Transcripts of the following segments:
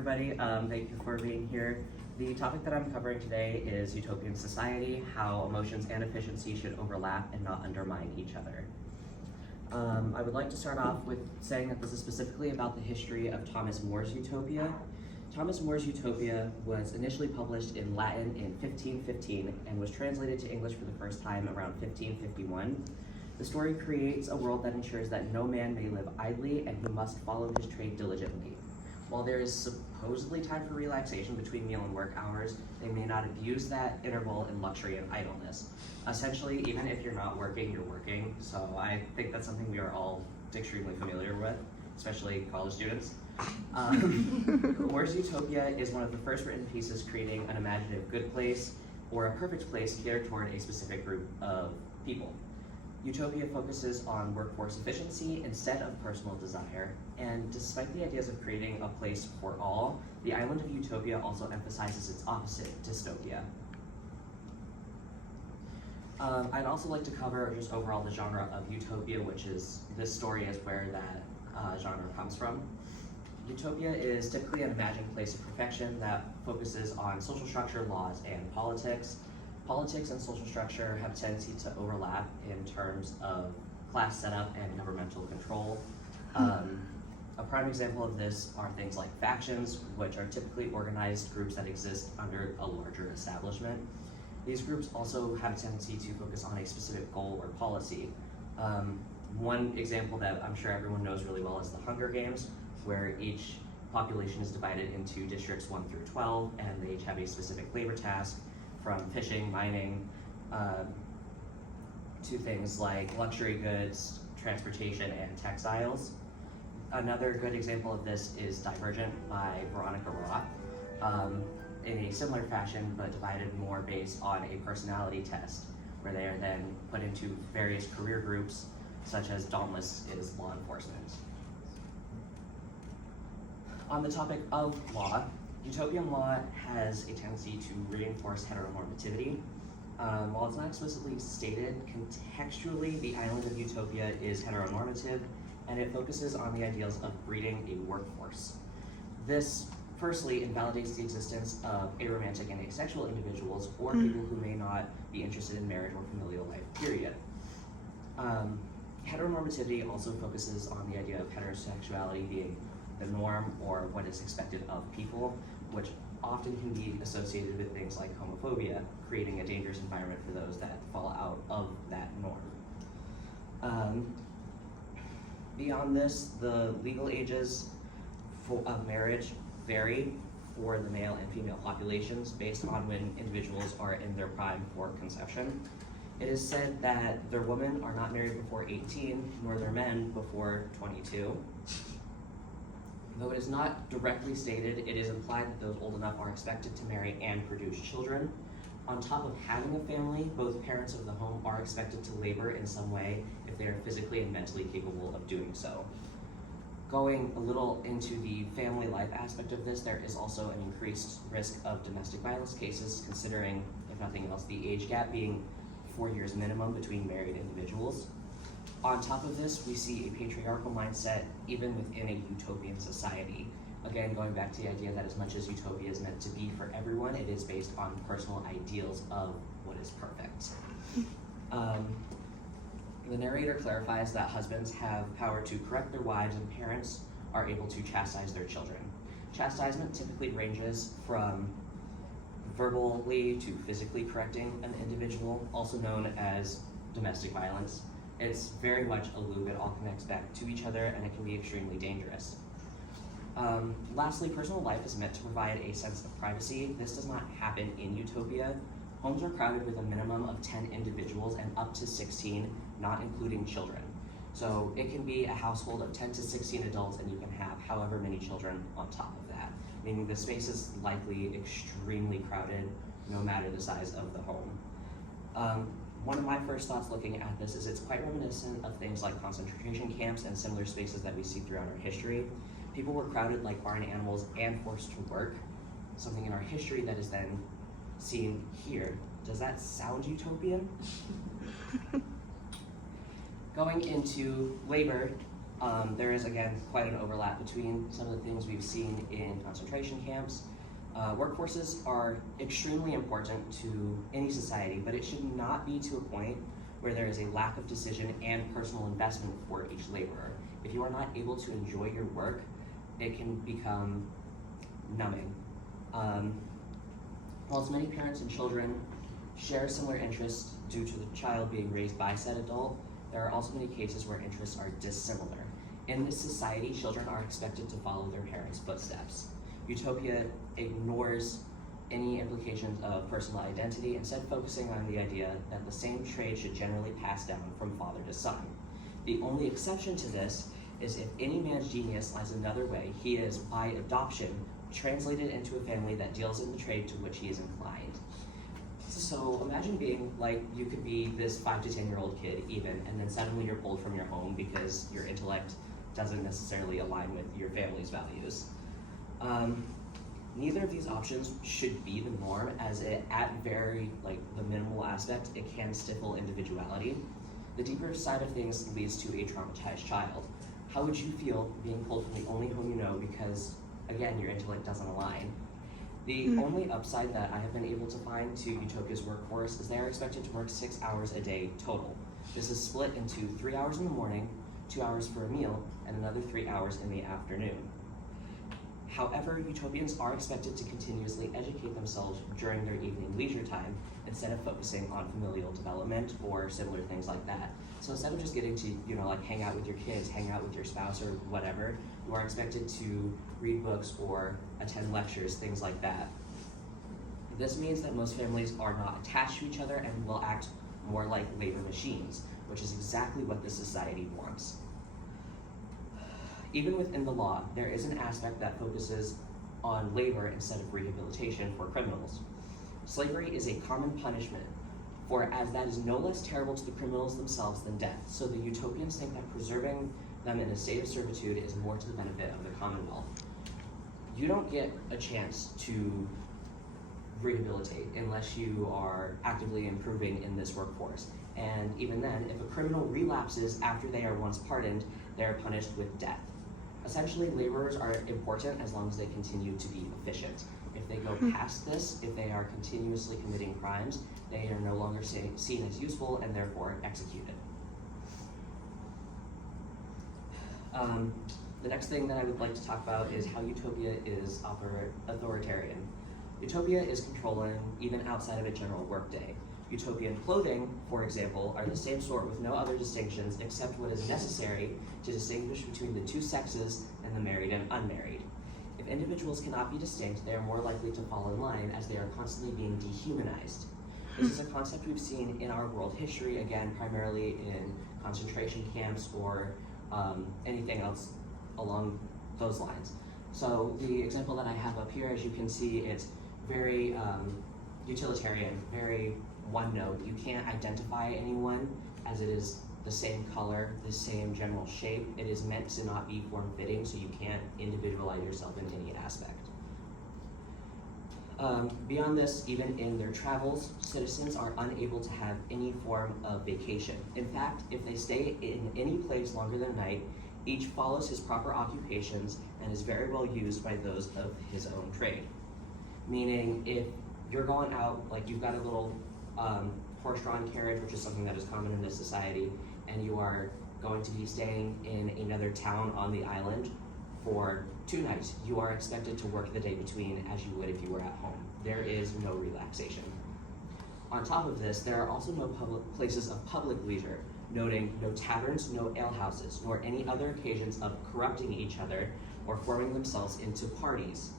everybody. Thank you for being here. The topic that I'm covering today is utopian society, how emotions and efficiency should overlap and not undermine each other. I would like to start off with saying that this is specifically about the history of Thomas More's Utopia. Thomas More's Utopia was initially published in Latin in 1515 and was translated to English for the first time around 1551. The story creates a world that ensures that no man may live idly and he must follow his trade diligently. While there is supposedly time for relaxation between meal and work hours, they may not abuse that interval in luxury and idleness. Essentially, even if you're not working, you're working. So I think that's something we are all extremely familiar with, especially college students. More's Utopia is one of the first written pieces creating an imaginative good place or a perfect place geared toward a specific group of people. Utopia focuses on workforce efficiency instead of personal desire, and despite the ideas of creating a place for all, the island of Utopia also emphasizes its opposite, dystopia. I'd also like to cover just overall the genre of Utopia, which is, this story is where that genre comes from. Utopia is typically an imagined place of perfection that focuses on social structure, laws, and politics. Politics and social structure have a tendency to overlap in terms of class setup and governmental control. A prime example of this are things like factions, which are typically organized groups that exist under a larger establishment. These groups also have a tendency to focus on a specific goal or policy. One example that I'm sure everyone knows really well is the Hunger Games, where each population is divided into districts 1 through 12, and they each have a specific labor task, from fishing, mining, to things like luxury goods, transportation, and textiles. Another good example of this is Divergent by Veronica Roth, in a similar fashion, but divided more based on a personality test, where they are then put into various career groups, such as Dauntless is law enforcement. On the topic of law, utopian law has a tendency to reinforce heteronormativity. While it's not explicitly stated, contextually, the island of Utopia is heteronormative, and it focuses on the ideals of breeding a workforce. This, firstly, invalidates the existence of aromantic and asexual individuals, or people who may not be interested in marriage or familial life, period. Heteronormativity also focuses on the idea of heterosexuality being the norm or what is expected of people, which often can be associated with things like homophobia, creating a dangerous environment for those that fall out of that norm. Beyond this, the legal ages of marriage vary for the male and female populations based on when individuals are in their prime for conception. It is said that their women are not married before 18, nor their men before 22. Though it is not directly stated, it is implied that those old enough are expected to marry and produce children. On top of having a family, both parents of the home are expected to labor in some way if they are physically and mentally capable of doing so. Going a little into the family life aspect of this, there is also an increased risk of domestic violence cases, considering, if nothing else, the age gap being 4 years minimum between married individuals. On top of this, we see a patriarchal mindset even within a utopian society. Again, going back to the idea that as much as utopia is meant to be for everyone, it is based on personal ideals of what is perfect. The narrator clarifies that husbands have power to correct their wives and parents are able to chastise their children. Chastisement typically ranges from verbally to physically correcting an individual, also known as domestic violence. It's very much a loop, it all connects back to each other, and it can be extremely dangerous. Lastly, personal life is meant to provide a sense of privacy. This does not happen in Utopia. Homes are crowded with a minimum of 10 individuals and up to 16, not including children. So it can be a household of 10 to 16 adults, and you can have however many children on top of that, meaning the space is likely extremely crowded, no matter the size of the home. One of my first thoughts looking at this is it's quite reminiscent of things like concentration camps and similar spaces that we see throughout our history. People were crowded like barn animals and forced to work, something in our history that is then seen here. Does that sound utopian? Going into labor, There is, again, quite an overlap between some of the things we've seen in concentration camps. Workforces are extremely important to any society, but it should not be to a point where there is a lack of decision and personal investment for each laborer. If you are not able to enjoy your work, it can become numbing. Whilst many parents and children share similar interests due to the child being raised by said adult, there are also many cases where interests are dissimilar. In this society, children are expected to follow their parents' footsteps. Utopia ignores any implications of personal identity, instead focusing on the idea that the same trade should generally pass down from father to son. The only exception to this is if any man's genius lies another way, he is, by adoption, translated into a family that deals in the trade to which he is inclined. So imagine being like, you could be this 5 to 10-year-old kid even, and then suddenly you're pulled from your home because your intellect doesn't necessarily align with your family's values. Neither of these options should be the norm, as it, at very, the minimal aspect, it can stifle individuality. The deeper side of things leads to a traumatized child. How would you feel being pulled from the only home you know because, again, your intellect doesn't align? The only upside that I have been able to find to Utopia's workforce is they are expected to work 6 hours a day total. This is split into 3 hours in the morning, 2 hours for a meal, and another 3 hours in the afternoon. However, Utopians are expected to continuously educate themselves during their evening leisure time instead of focusing on familial development or similar things like that. So instead of just getting to, hang out with your kids, hang out with your spouse or whatever, you are expected to read books or attend lectures, things like that. This means that most families are not attached to each other and will act more like labor machines, which is exactly what this society wants. Even within the law, there is an aspect that focuses on labor instead of rehabilitation for criminals. Slavery is a common punishment, for as that is no less terrible to the criminals themselves than death. So the Utopians think that preserving them in a state of servitude is more to the benefit of the Commonwealth. You don't get a chance to rehabilitate unless you are actively improving in this workforce. And even then, if a criminal relapses after they are once pardoned, they are punished with death. Essentially, laborers are important as long as they continue to be efficient. If they go past this, if they are continuously committing crimes, they are no longer seen as useful and therefore executed. The next thing that I would like to talk about is how Utopia is authoritarian. Utopia is controlling even outside of a general workday. Utopian clothing, for example, are the same sort with no other distinctions except what is necessary to distinguish between the two sexes and the married and unmarried. If individuals cannot be distinct, they are more likely to fall in line as they are constantly being dehumanized. This is a concept we've seen in our world history, again, primarily in concentration camps or anything else along those lines. So the example that I have up here, as you can see, it's very utilitarian, very one note. You can't identify anyone as it is the same color, the same general shape. It is meant to not be form-fitting, so you can't individualize yourself in any aspect. Beyond this, even in their travels, citizens are unable to have any form of vacation. In fact, if they stay in any place longer than a night, each follows his proper occupations and is very well used by those of his own trade. Meaning, if you're going out, like you've got a little horse-drawn carriage, which is something that is common in this society, and you are going to be staying in another town on the island for 2 nights, you are expected to work the day between as you would if you were at home. There is no relaxation. On top of this, there are also no places of public leisure, noting no taverns, no alehouses, nor any other occasions of corrupting each other or forming themselves into parties.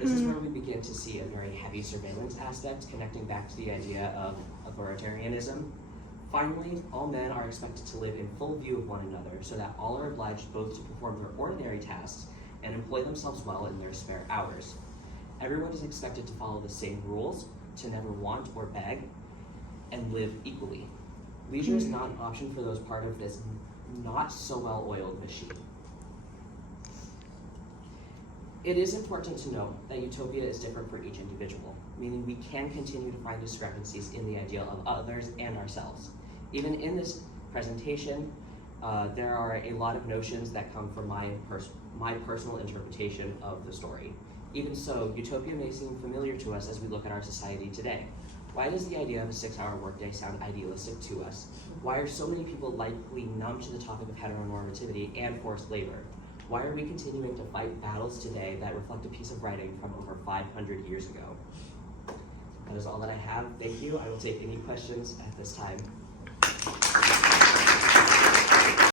This is where we begin to see a very heavy surveillance aspect, connecting back to the idea of authoritarianism. Finally, all men are expected to live in full view of one another, so that all are obliged both to perform their ordinary tasks and employ themselves well in their spare hours. Everyone is expected to follow the same rules, to never want or beg, and live equally. Leisure is not an option for those part of this not so well-oiled machine. It is important to note that Utopia is different for each individual, meaning we can continue to find discrepancies in the ideal of others and ourselves. Even in this presentation, There are a lot of notions that come from my personal interpretation of the story. Even so, utopia may seem familiar to us as we look at our society today. Why does the idea of a 6-hour workday sound idealistic to us? Why are so many people likely numb to the topic of heteronormativity and forced labor? Why are we continuing to fight battles today that reflect a piece of writing from over 500 years ago? That is all that I have. Thank you. I will take any questions at this time.